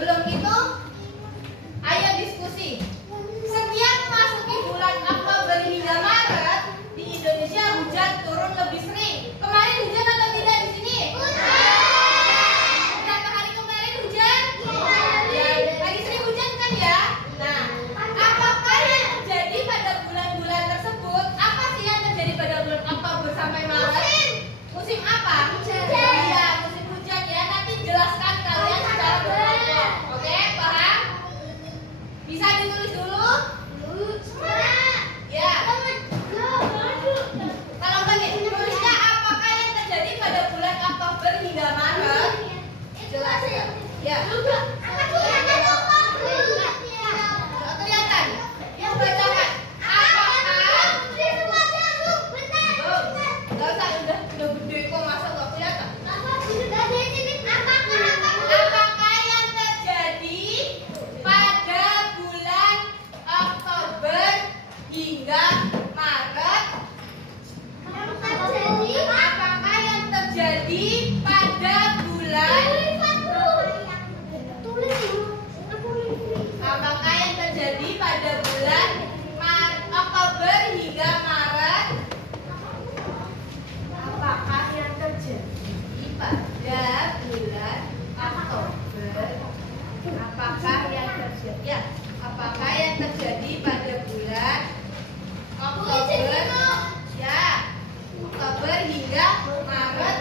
Sebelum itu, ayo diskusi. Setiap memasuki bulan Oktober hingga Maret, di Indonesia hujan turun lebih sering. Kemarin hujan atau tidak di sini? Berapa hari kemarin hujan? Ya, lagi sering hujan kan ya? Nah, apakah yang terjadi pada bulan-bulan tersebut? Apa sih yang terjadi pada bulan Oktober sampai Maret? Musim apa? Iya, musim hujan ya. Nanti jelaskan kalian secara berkelompok. Oke, paham? Bisa ditulis dulu? Ya. Kalau enggak nih, tulisnya apakah yang terjadi pada bulan Oktober hingga Maret? Jelaskan. Ya. Kelihatan? Ya, bacakan. Apakah? Enggak usah, udah gede kok, masa enggak kelihatan? Apakah yang terjadi pada bulan Oktober hingga Maret? Apakah yang terjadi pada bulan? Apakah yang terjadi pada bulan Oktober hingga Maret? Apakah yang terjadi pada bulan Oktober? Apakah yang terjadi? Ya, apakah yang terjadi pada bulan Oktober? Ya, Oktober hingga Maret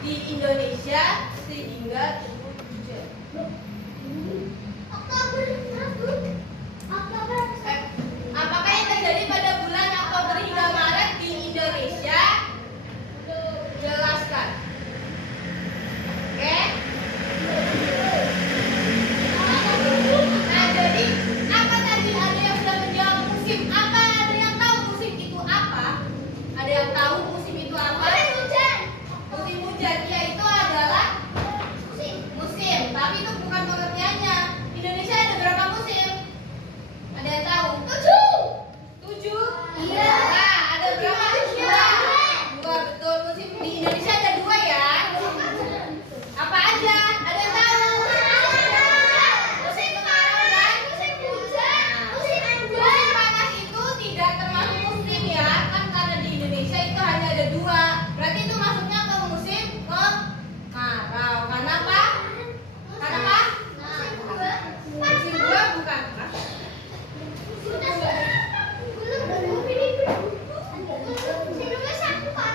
di Indonesia sehingga turun hujan. Apakah yang terjadi pada bulan Oktober hingga Maret di Indonesia? Jelaskan. Oke? Nah, jadi apa tadi? Ada yang sudah menjawab musim apa? Ada yang tahu musim itu apa? Ada yang tahu musim itu apa? Musim hujan, yaitu adalah musim. Tapi itu bukan pengertiannya. Indonesia ada berapa musim? Ada yang tahu? 7. Iya. Nah, ada berapa? 2, betul. Musim di Indonesia ada 2 ya. Apa aja? Ada yang tahu? Musim kemarau dan musim panas itu tidak termasuk musim ya, kan karena di Indonesia itu hanya ada 2. Berarti itu masuknya ke musim kemarau. Karena apa? Karena apa? Musim 2 bukan?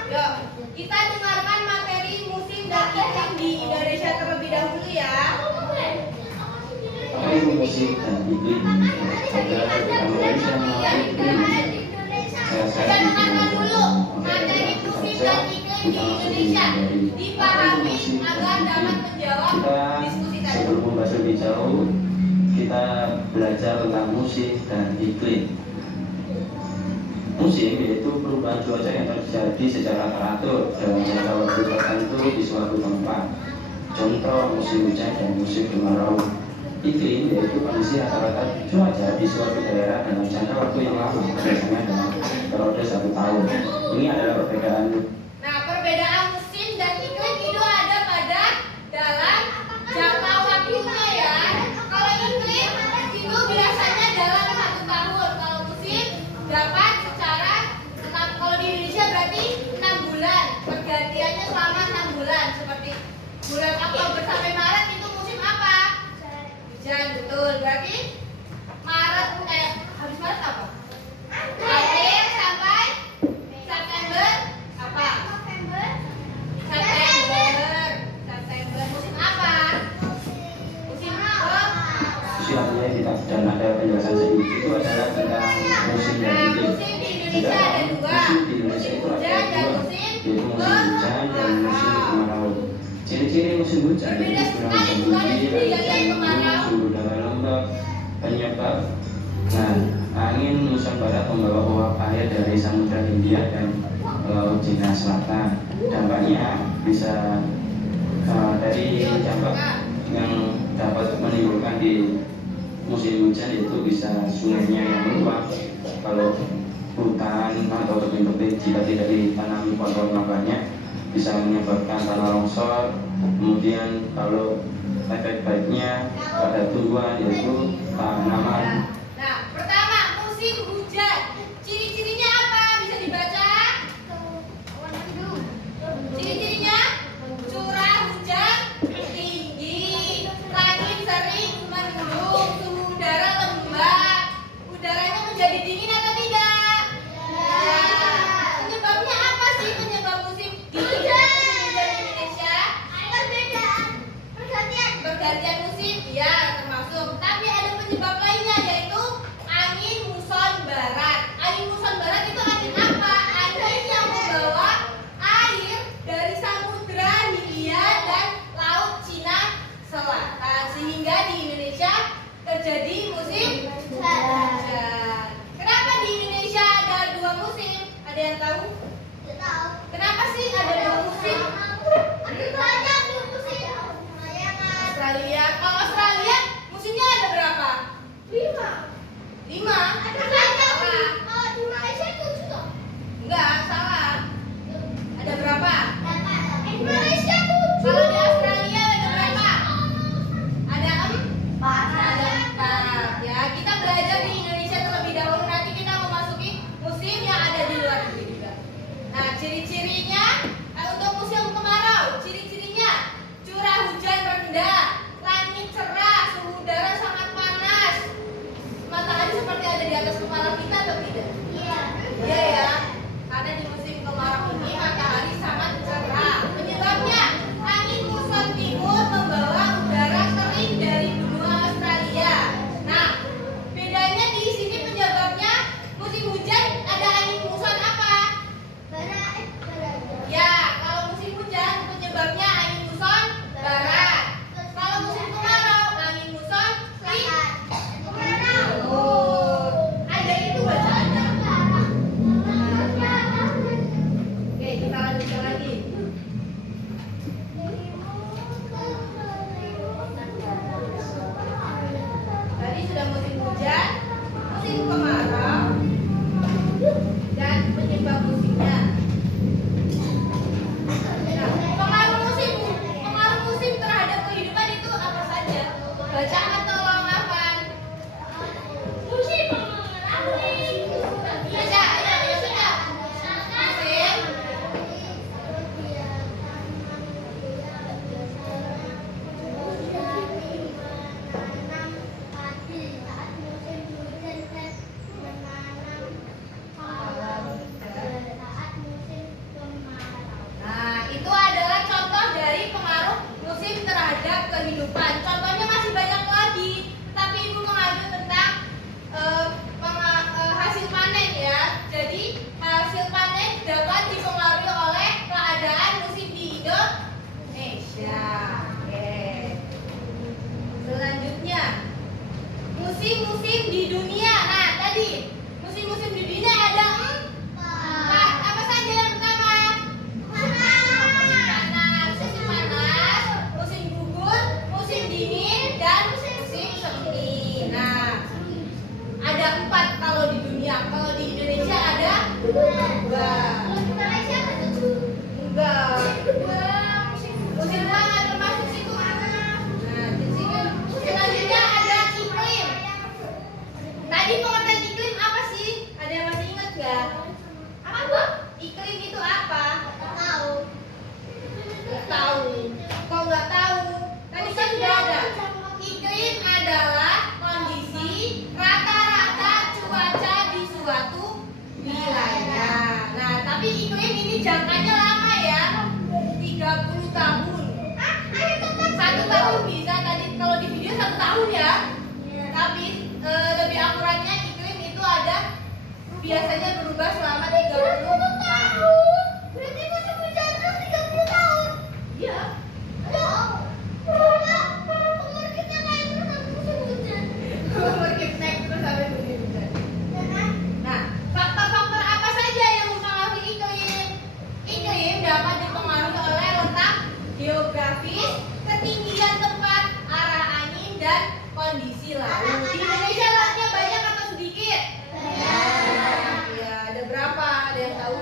Yuk, kita dengarkan materi musim dan iklim di Indonesia terlebih dahulu ya. Apa itu musim dan iklim? Adalah Indonesia mengalami iklim. Kita dengarkan dulu materi musim dan iklim di Indonesia. Dipahami agar dapat menjawab diskusi tadi. Sebelum membahas lebih jauh, kita belajar tentang musim dan iklim. Musim yaitu perubahan cuaca yang terjadi secara teratur dalam jangka waktu tertentu di suatu tempat. Contoh musim hujan dan musim kemarau. Iklim yaitu kondisi rata-rata cuaca di suatu daerah dalam jangka waktu yang lama, biasanya dalam periode 1 tahun. Ini adalah perbedaan. Nah, perbedaan musim dan iklim itu ada pada dalam jangka waktunya ya. Kalau iklim itu biasanya dalam 1 tahun. Kalau musim dapat secara 6. Kalau di Indonesia berarti 6 bulan. Pergantiannya selama 6 bulan. Seperti bulan Oktober sampai Maret itu musim apa? Hujan, betul. Berarti Maret habis Maret apa? April sampai September apa? September. Musim apa? Musim Usianya tidak dan ada penjelasan sedikit itu adalah tentang musim dan Nah, iklim. musim di Indonesia ada 2. Musim di Indonesia itu ada Hujan dan 2, musim yaitu musim hujan dan musim kemarau. Ciri-ciri musim hujan Berbeda yaitu curah sekali hujan dengan tinggi, hujan angin kemarau. kencang, suhu udara lembab, penyebab. Nah, angin Nusantara membawa uap air dari Samudra Hindia dan Laut Cina Selatan. Dampaknya bisa dari dampak yang dapat menimbulkan di musim hujan itu bisa sungainya yang meluap. Kalau hutan atau tebing-tebing jika tidak ditanami pohon banyak bisa menyebabkan tanah longsor. Kemudian kalau efek baik selanjutnya pada tumbuhan yaitu tanaman. Nah, pertama musim hujan. Ciri-cirinya apa? Bisa dibaca? Ciri-cirinya curah hujan tinggi, langit sering mendung, suhu udara lembab. Udaranya menjadi dingin atau tidak? Ya. Penyebabnya apa sih penyebab musim hujan di Indonesia? Pergantian musim, ya termasuk. Tapi ada penyebab lainnya yaitu angin muson barat. Angin muson barat itu angin apa? Angin yang membawa air dari Samudra Hindia dan Laut Cina Selatan sehingga di Indonesia terjadi musim hujan. Kenapa di Indonesia ada dua musim? Ada yang tahu? Kenapa sih ada dua musim? Australia. Kalau Australia musimnya ada berapa? 5. Enggak, salah. Ada berapa? Kalau di Australia ada berapa? Ada 4. Ya, kita belajar di Indonesia terlebih dahulu. Nanti kita memasuki musim yang ada di luar negeri juga. Nah, ciri-cirinya untuk musim kemarau, ciri-cirinya curah hujan rendah, langit cerah, suhu udara sangat panas. Matahari seperti ada di atas kepala kita atau tidak? Iya ya. Karena di musim kemarau ini matahari sangat cerah. Penyebabnya angin muson timur membawa udara kering dari benua Australia. Nah, bedanya di sini penyebabnya musim hujan ada angin muson apa? Ya, kalau musim hujan penyebabnya angin muson barat. Kalau musim kemarau angin muson timur. Ada itu bacaannya. Oke, kita lanjutkan lagi. Tadi sudah musim hujan, musim kemarau, dan penyebab musimnya. Nah, pengaruh musim terhadap kehidupan itu apa saja? Baca atau hafal? Baca, ayo sudah. Musim. Nah, itu adalah contoh dari pengaruh musim terhadap kehidupan. Contohnya masih banyak lagi, tapi Ibu mengambil tentang hasil panen ya. Jadi, hasil panen dapat dipengaruhi oleh keadaan musim di Indonesia. Oke. Selanjutnya, musim-musim di dunia. Nah, tadi musim-musim di dunia ada 4. Apa saja yang pertama? Musim panas, musim gugur, musim dingin, dan musim semi. Nah, ada 4 kalau di dunia. Kalau di Indonesia ada 2. Enggak. Musim hangat termasuk situ. Nah, di sini. Selanjutnya ada iklim. Tadi pengertian iklim apa sih? Ada yang masih ingat nggak? Apa? Iklim itu apa? Nggak tahu. Kok nggak tahu? Tadi kan sudah ada. Iklim adalah kondisi rata-rata cuaca di suatu wilayah. Nah, tapi iklim ini jangkanya lama ya. 30 tahun. 1 tahun bisa. Tadi kalau di video 1 tahun ya. Tapi lebih akuratnya iklim itu ada biasanya berubah selama 30 tahun. Berarti musim hujan terus 30 tahun. Iya. Umur kita naik terus sampai musim hujan. Umur kita naik terus sampai musim hujan. Nah, faktor-faktor apa saja yang mempengaruhi iklim? Iklim dapat dipengaruhi oleh letak geografis, ketinggian tempat, arah angin, dan kondisi laut. Di Indonesia lautnya banyak atau sedikit? Ya, ada berapa? Ada yang tahu?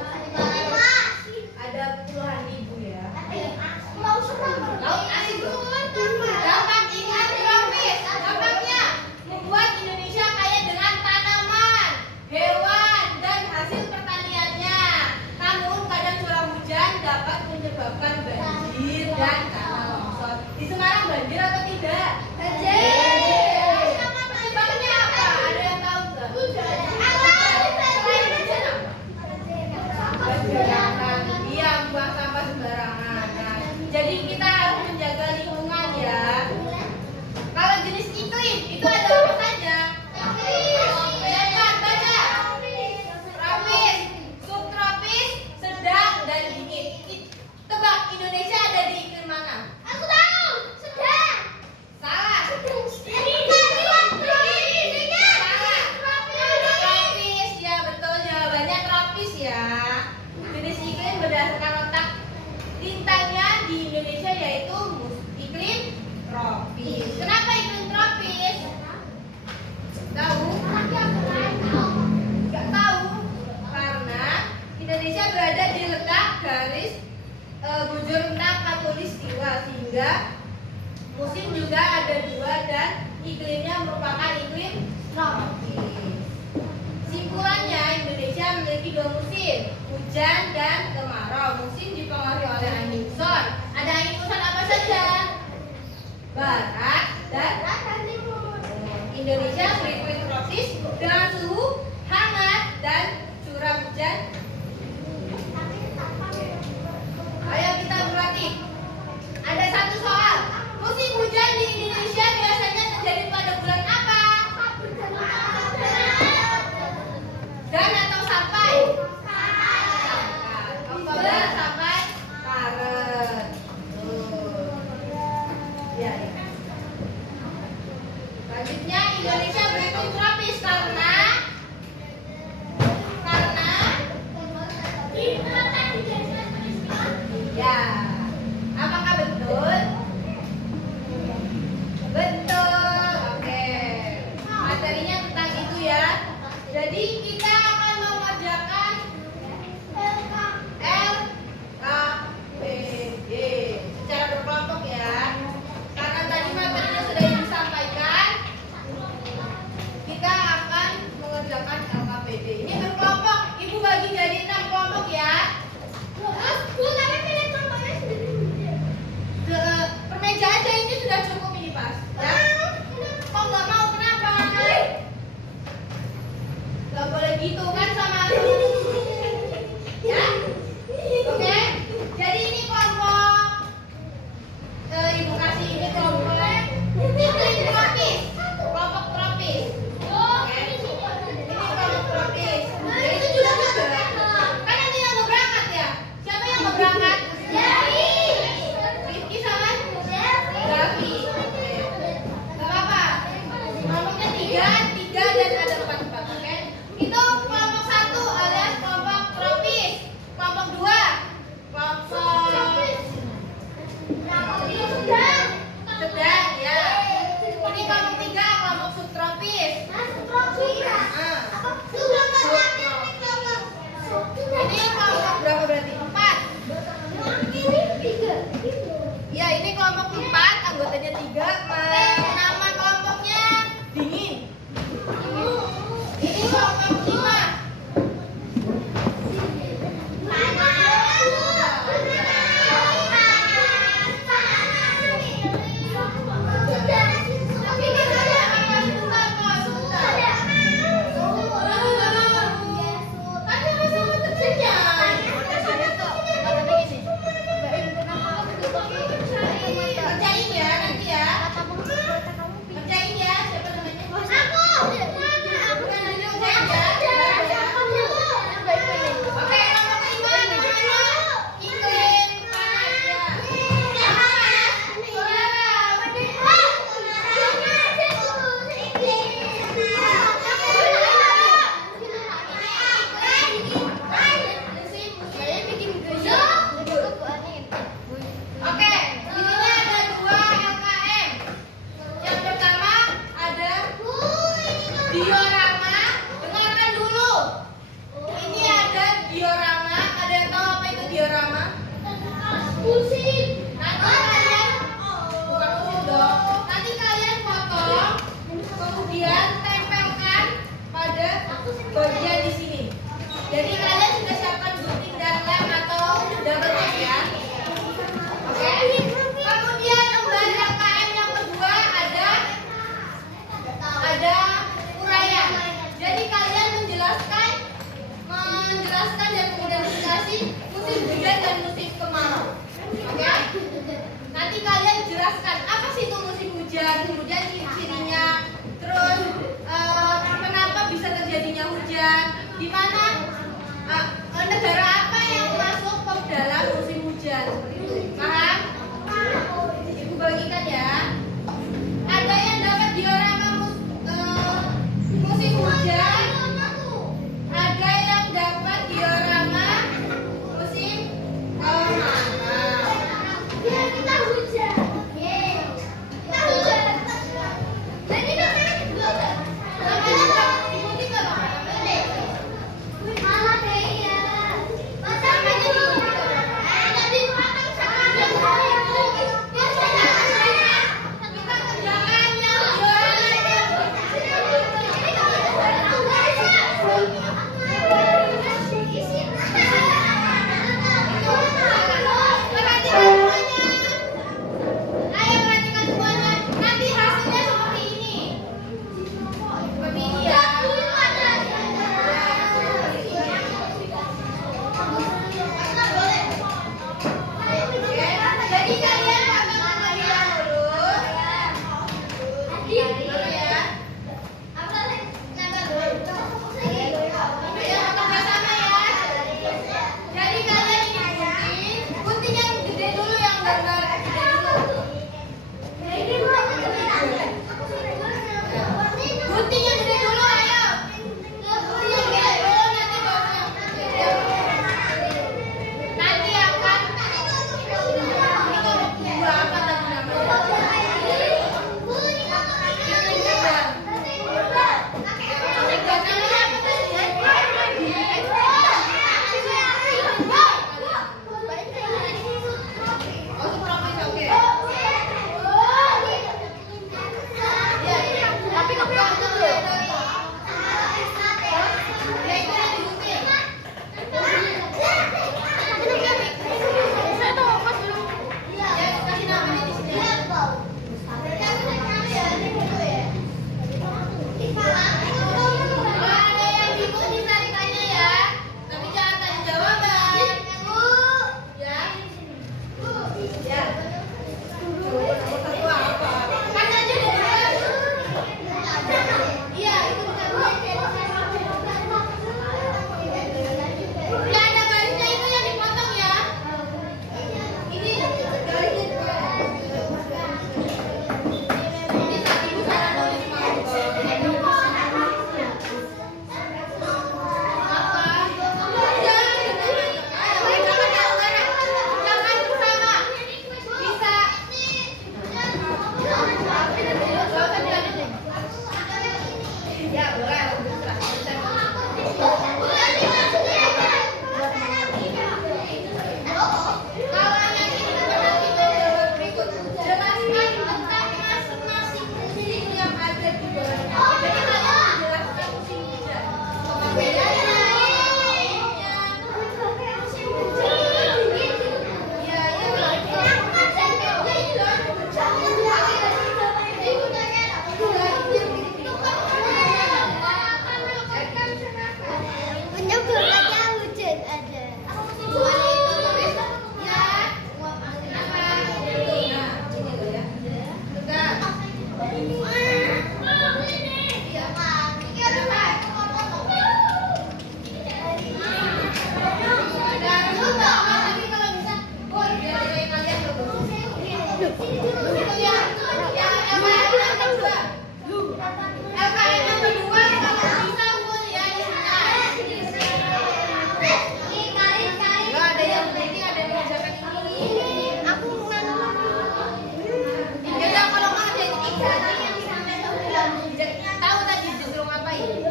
iklimnya merupakan iklim tropis. Simpulannya, Indonesia memiliki dua musim, hujan dan kemarau. Musim dipengaruhi oleh angin muson. Ada angin muson apa saja? Barat dan timur. Indonesia beriklim tropis dengan suhu hangat dan curah hujan. Ayo kita berlatih. Ada satu soal. Musim hujan di Indonesia biasanya terjadi pada bulan apa? Dan atau sampai? Oktober sampai Maret. Ya, ya. Selanjutnya Indonesia beriklim tropis karena ya. Apakah betul? Betul. Oke. Materinya tentang itu ya. Jadi kita akan mengerjakan LKPD secara berkelompok ya. Karena tadi materinya sudah disampaikan, kita akan mengerjakan LKPD. Ini berkelompok. Ibu bagi jadi 6 kelompok ya. Permeja aja ini sudah cukup ini pas. Ya? Kok nggak mau kenapa? Gak boleh gitu kan sama aku. Ya? Oke? Jadi ini kelompok. Ibu kasih ini kelompok. Ini tropis. Kelompok tropis. Oke? Ini kelompok tropis. Ya itu juga. Kan nanti yang mau berangkat ya? Siapa yang mau berangkat? Rifki sama Gavi. Gak apa-apa. Kelompoknya 3 dan ada 4. Oke? Itu kelompok 1 alias kelompok tropis. Kelompok 2 kelompok sedang ya. Ini kelompok 3 kelompok subtropis. Ini kelompok berapa berarti? 4. Ya, ini kelompok 4, anggotanya 3. Nama kelompoknya dingin. Ini kelompok 5. Kerjain ya nanti ya. Kerjain ya, siapa namanya? Oke, kelompok 5 namanya iklim panas ya. Oke, di sini ada 2 LKM. Yang pertama ada diorama. Dengarkan dulu. Ini ada diorama. Ada yang tahu apa itu diorama? Nanti kalian bukan musim dong. Nanti kalian potong, kemudian tempelkan pada bagian di sini. Jadi kalian sudah siapkan gunting dan lem atau double tape ya. Oke. Kemudian lembar LKM yang kedua ada uraian. Jadi kalian menjelaskan dan mengidentifikasi musim hujan dan musim kemarau. Oke? Nanti kalian jelaskan apa sih itu musim hujan, kemudian ciri-cirinya, terus kenapa bisa terjadinya hujan, di mana negara apa yang masuk ke dalam musim hujan, seperti itu. Paham? Ibu bagikan ya. Ada yang dapat diorama musim hujan, ada yang dapat diorama musim kemarau. Kita hujan. Jadi namanya juga. Namanya apa? Diikuti nggak Pak? Malah deh ya. Tahu tadi disuruh ngapain?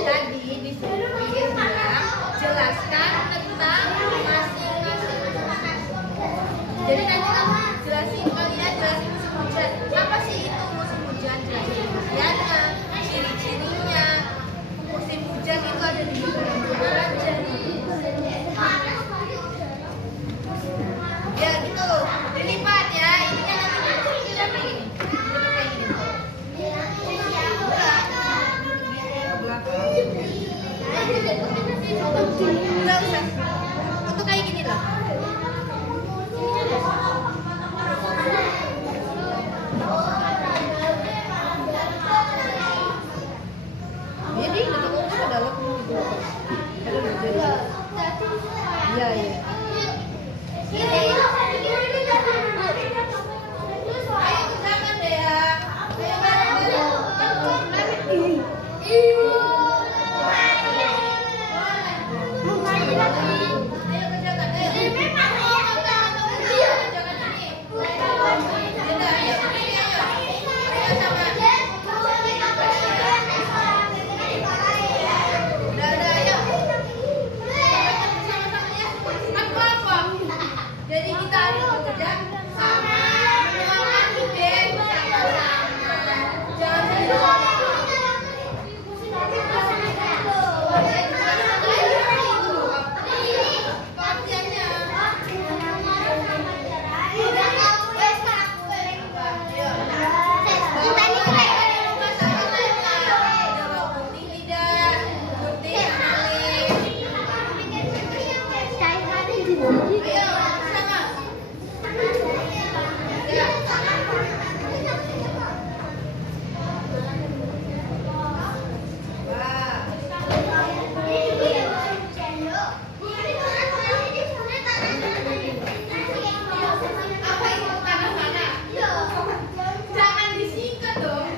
Tadi disuruh bilang jelaskan tentang masing-masing. Jadi nanti kamu jelasin, kalian jelasin musim hujan. Apa sih itu musim hujan? Jelasin hujannya, ciri-cirinya. Musim hujan itu ada di mana aja? Ya gitu, dilipat ya. Ini kan nanti kita kayak gini. Enggak usah. Untuk kayak gini loh. Jadi kita ngomong ke dalam gitu. Iya, iya. Ayo kerjakan deh ya. Ayo bareng-bareng. Ayo kerjakan deh. Kerjakan ini. Yaudah, ayo sendiri ayo. Ayo sama. Udah, ayo. Sama-sama ya. Aku apa? Jadi kita harus bekerja sama, menyuarakan ide sama-sama. Jangan lupa. Jangan disingkat dong.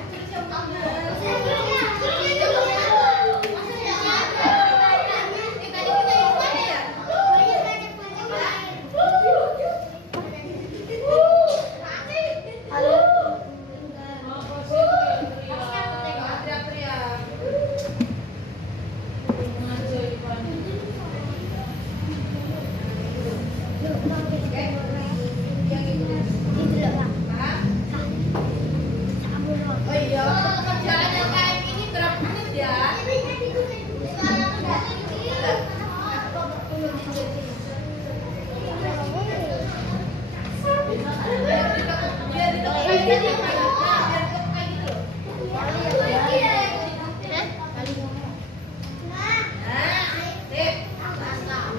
Oh iya, pekerjaan yang kayak gini berapa menit ya? Biar ditekuk kayak gini. Biar ditekuk kayak gitu. Nah, sip. Nah, sip.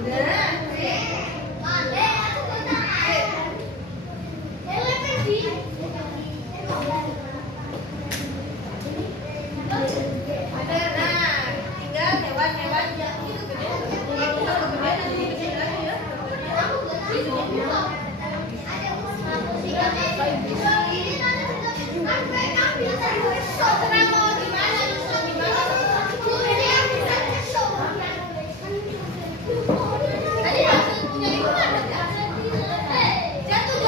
Nah, tinggal hewan-hewan yang itu gede. Kalau udah kegedean nanti dikecilin lagi ya. Terserah mau gimana, Tadi maksud punya ibu mana ya? Jatuh.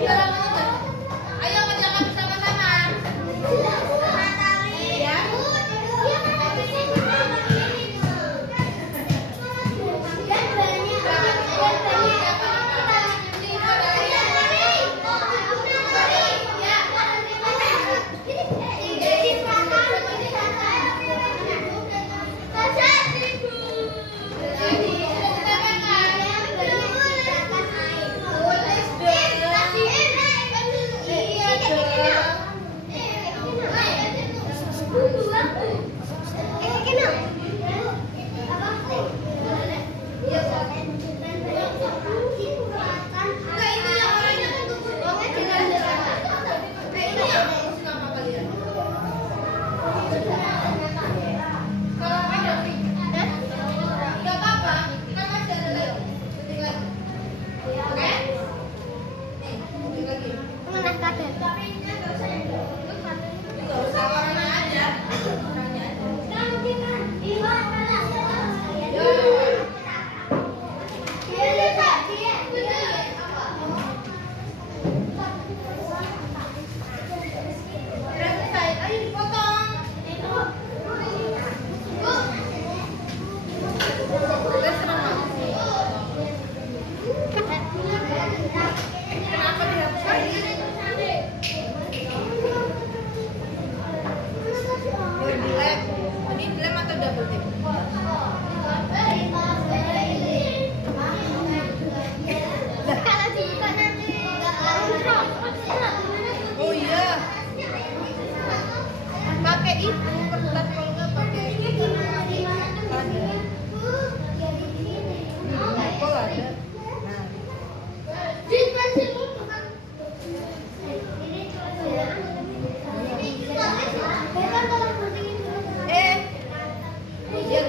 Biar aman aja. Ayo kerjakan bersama-sama. Ya. Jadi Oh iya. Pakai itu kertas kalau nggak pakai ada. Apel ada. Nah. Iya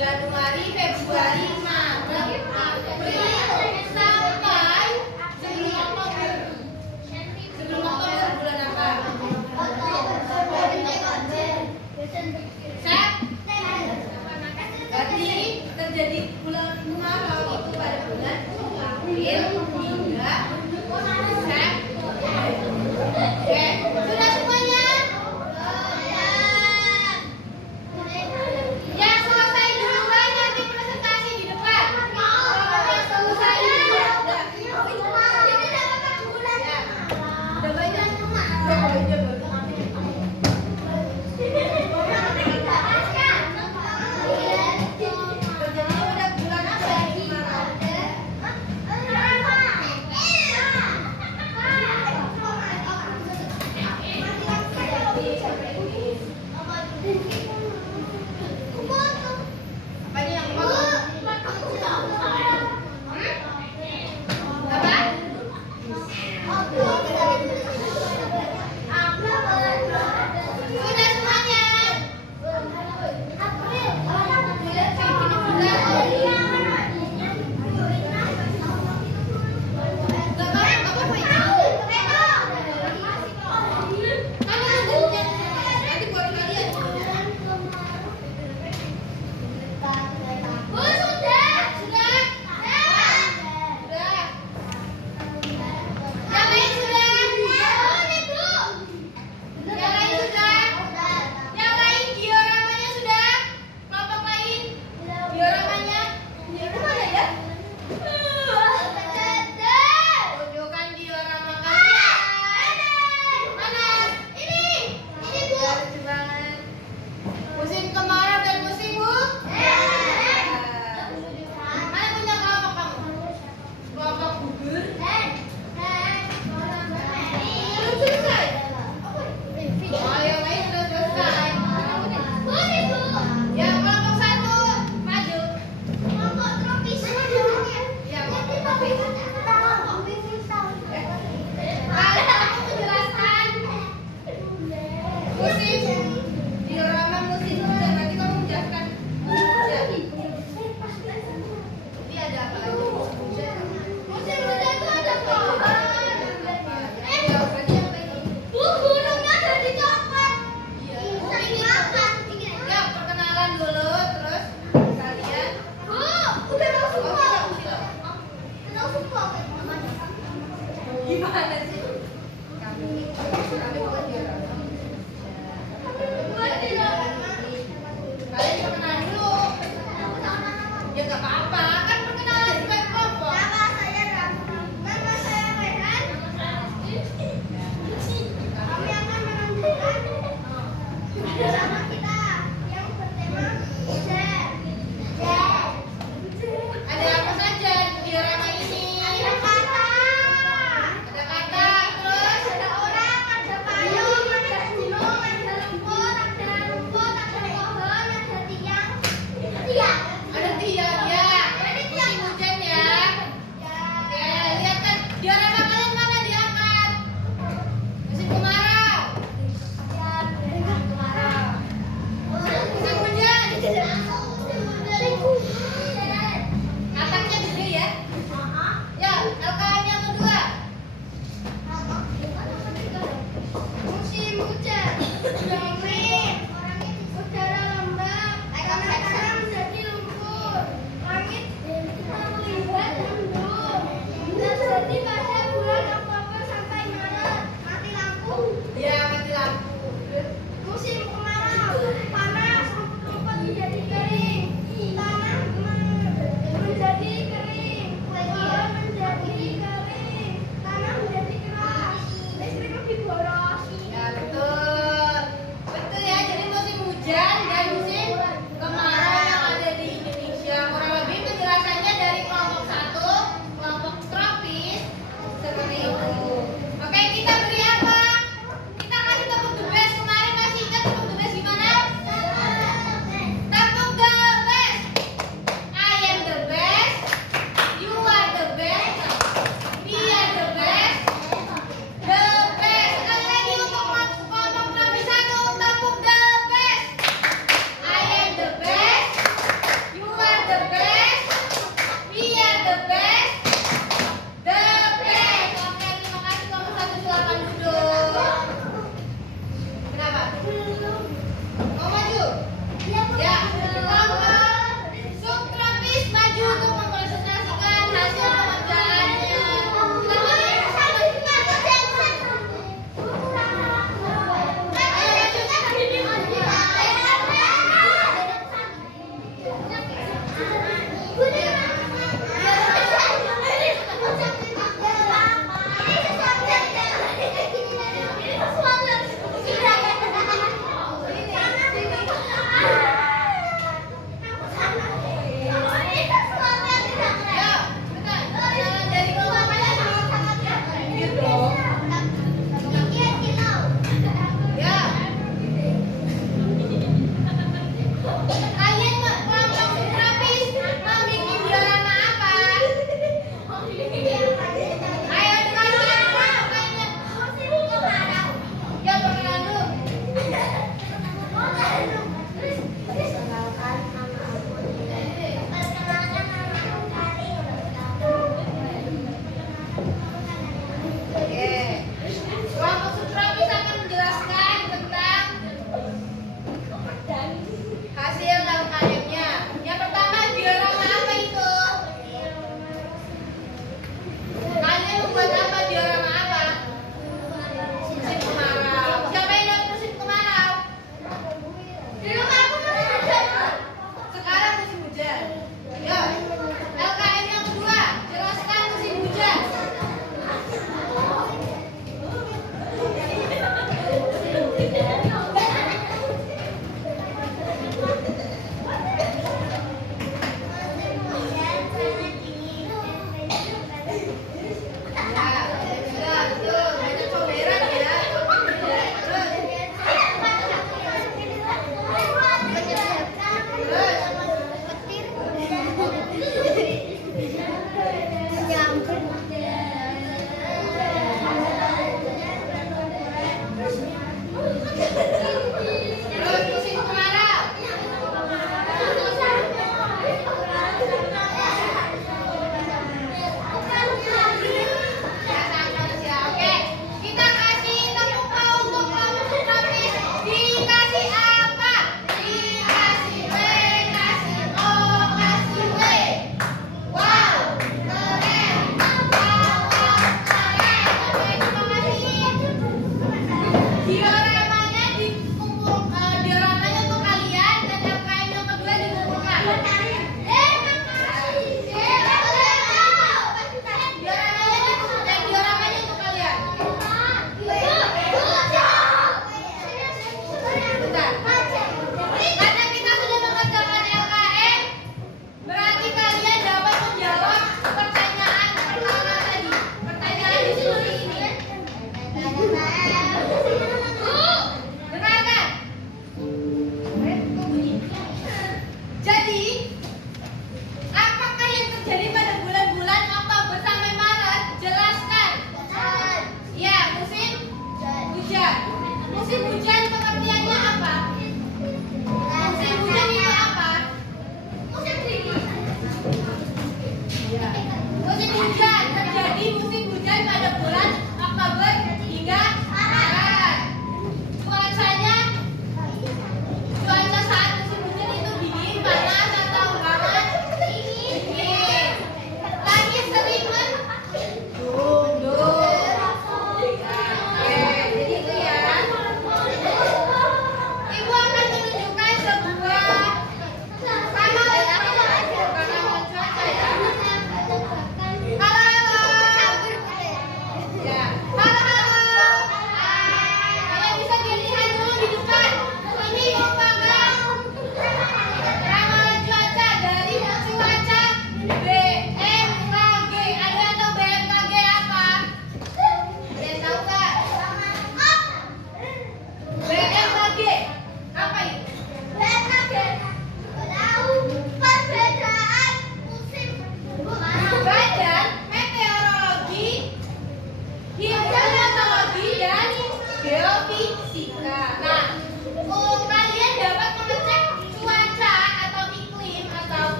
Januari, Februari, Maret, April, sampai sebelum Oktober. Sebelum Oktober bulan apa? Berarti terjadi bulan kemarau itu pada bulan April hingga September. Oke, sudah semuanya? Yang selesai duluan nanti presentasi di depan. Kalau yang selesai duluan, udah. Udah banyak. Jadi udah bulan apa ini?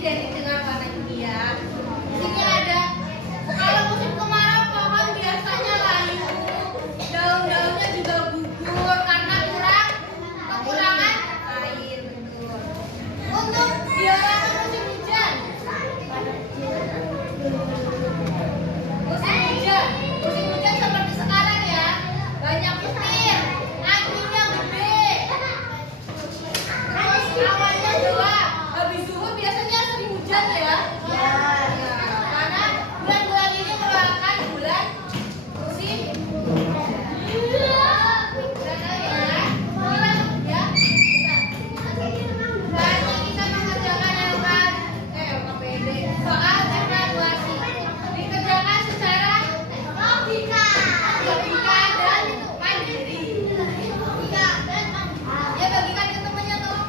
identik dengan warna India. Di sini ada, kalau musim kemarau pohon biasanya layu, daun-daunnya juga gugur karena kekurangan air. Betul. Untuk biara musim hujan. Musim hujan seperti sekarang ya, banyak petir, anginnya gede, terus awannya gelap. Habis zuhur biasanya sering hujan ya. Ya, karena bulan-bulan ini merupakan bulan musim hujan. Udah tahu ya? Ya. Saatnya kita mengerjakan LKPD soal evaluasi. Dikerjakan secara logika dan mandiri. Ya, bagikan ke temannya tuh.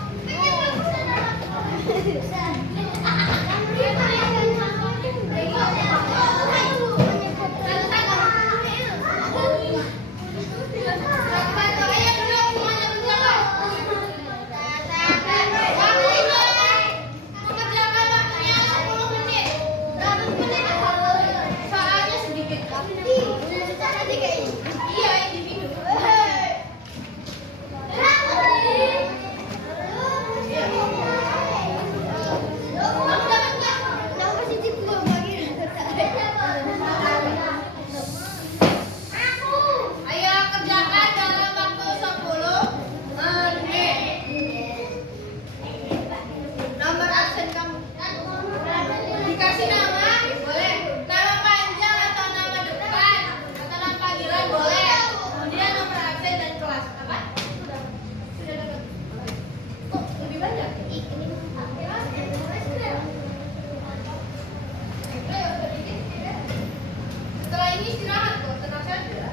Satu-satu. Ayo duduk, semuanya berjalan. Mengerjakan waktunya 10 menit. Soalnya sedikit. Iya, individu. Ayo kerjakan dalam waktu 10 menit. Nomor absen kamu. Dikasih nama, boleh. Nama panjang atau nama depan atau nama panggilan boleh. Kemudian nomor absen dan kelas. Apa? Sudah dapat. Kok lebih banyak? Setelah ini istirahat kok, tenang saja.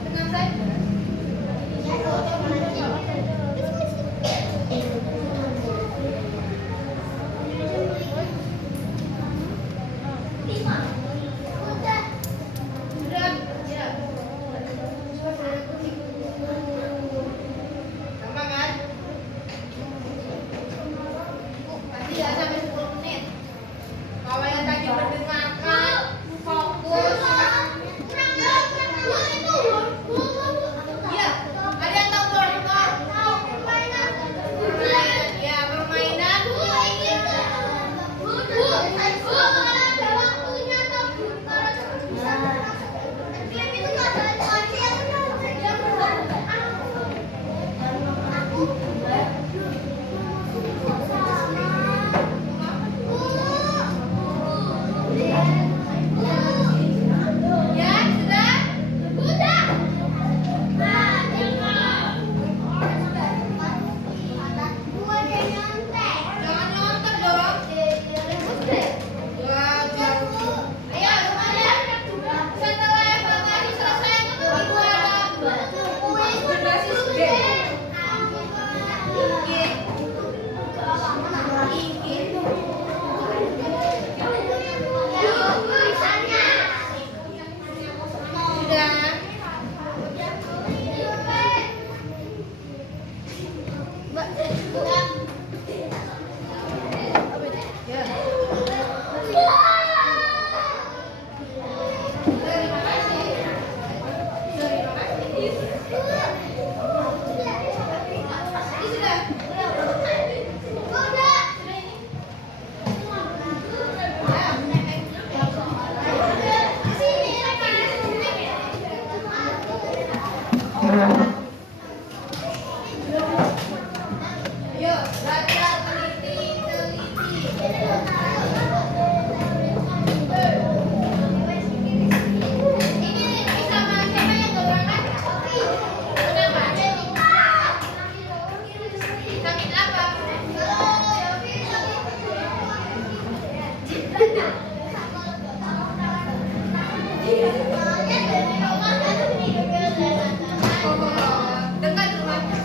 Tenang saja. Sudah, ya. Gampang kan? Pasti ya sampai 10 menit. Kalau yang tadi mendengarkan, fokus. Iya, ada yang tahu board? Ya, permainan. Ya, sudah? Jangan nyontek dong. Ya, jauh. Ayo, semuanya. Setelah evaluasi selesai, ibu ada kuis berbasis game. Ayo, baca, ini sama siapa yang gak berangkat? Kenapa? Sakit apa? Dekat rumahnya.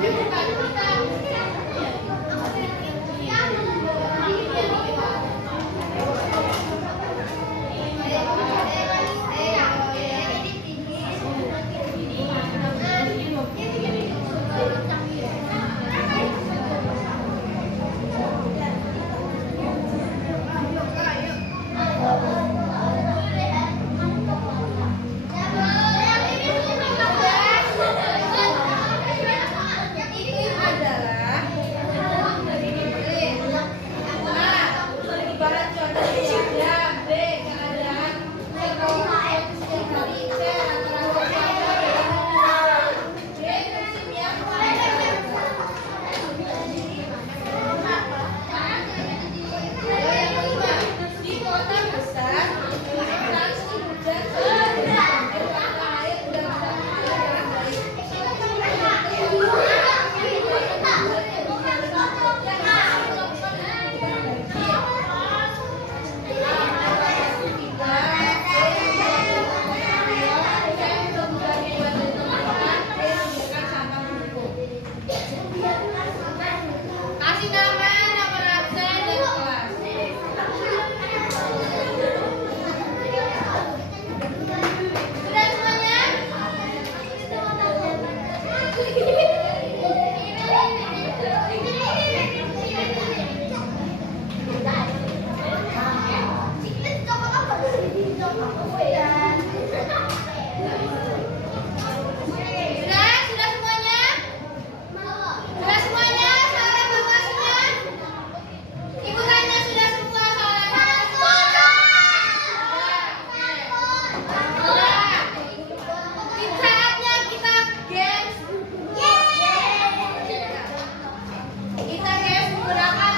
Iklim adalah ibarat cuaca cuaca, B keadaan terkait hari C antara cuaca dan D musim yang yang kelima di kota besar transaksi hujan air dan kasih nama absen dan kelas. Sudah semuanya? Sudah semuanya? Sudah semuanya? Soal evaluasinya? Ibu tanya sudah semua soal evaluasinya? Sudah. Saatnya kita games. Kita games menggunakan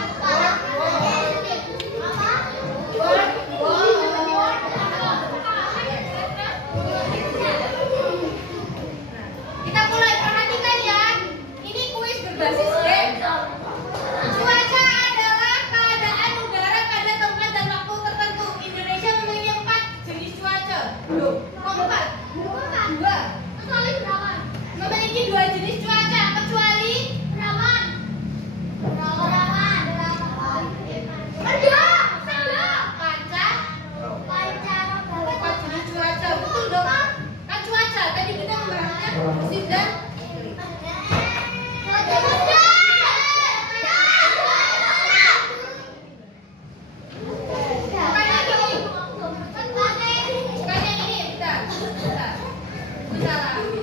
kita mulai, perhatikan ya. Ini kuis berbasis game. Cuaca adalah keadaan udara pada tempat dan waktu tertentu. Indonesia memiliki 4 jenis cuaca. Loh, kok 4? 2. Memiliki 2 jenis cuaca kecuali pancar. 4 jenis cuaca. Betul dong. Kan cuaca tadi kita membahasnya musim dan iklim. Bukan yang ini, bentar. Salah. Nah, ini.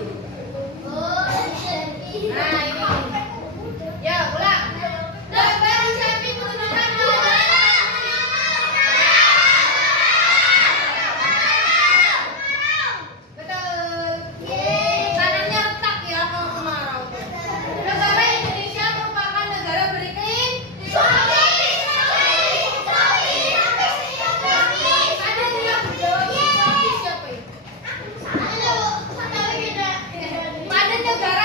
Ya, ulang. Gambar di samping menunjukkan betul. Kanannya retak ya kalau kemarau. Negara Indonesia merupakan negara beriklim ada yang berjawab tropis siapa itu? Pada negara